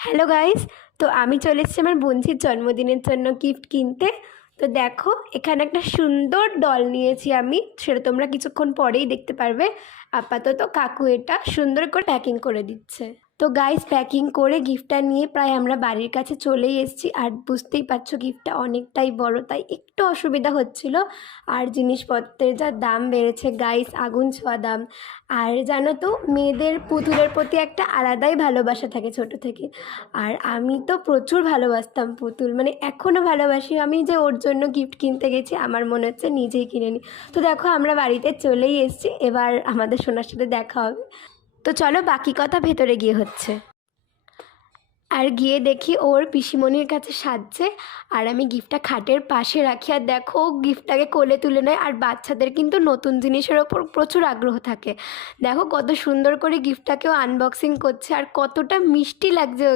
Hello guys. তো আমি চলে এসেছি আমার বোনঝির জন্মদিনের জন্য গিফট কিনতে। তো দেখো এখানে একটা সুন্দর ডল নিয়েছি আমি, সেটা তোমরা কিছুক্ষণ পরেই দেখতে পারবে। আপাতত কাকু এটা সুন্দর করে প্যাকিং করে দিচ্ছে। তো গাইস, প্যাকিং করে গিফটটা নিয়ে প্রায় আমরা বাড়ির কাছে চলেই এসেছি। আর বুঝতেই পারছো গিফটটা অনেকটাই বড়, তাই একটু অসুবিধা হচ্ছিল। আর জিনিসপত্রের যা দাম বেড়েছে গাইস, আগুন ছোঁয়া দাম। আর জানো তো, মেয়েদের পুতুলের প্রতি একটা আলাদাই ভালোবাসা থাকে ছোট থেকে। আর আমি তো প্রচুর ভালোবাসতাম পুতুল, মানে এখনও ভালোবাসি। আমি যে ওর জন্য গিফট কিনতে গেছি, আমার মনে হচ্ছে নিজেই কিনে নিই। তো দেখো আমরা বাড়িতে চলেই এসেছি, এবার আমাদের সোনার সাথে দেখা হবে। তো চলো বাকি কথা ভেতরে গিয়ে হচ্ছে। আর গিয়ে দেখি ওর পিসিমণির কাছে সাজছে, আর আমি গিফটটা খাটের পাশে রাখি। আর দেখো গিফটটাকে কোলে তুলে নেয়। আর বাচ্চাদের কিন্তু নতুন জিনিসের ওপর প্রচুর আগ্রহ থাকে। দেখো কত সুন্দর করে গিফটটাকেও আনবক্সিং করছে, আর কতটা মিষ্টি লাগছে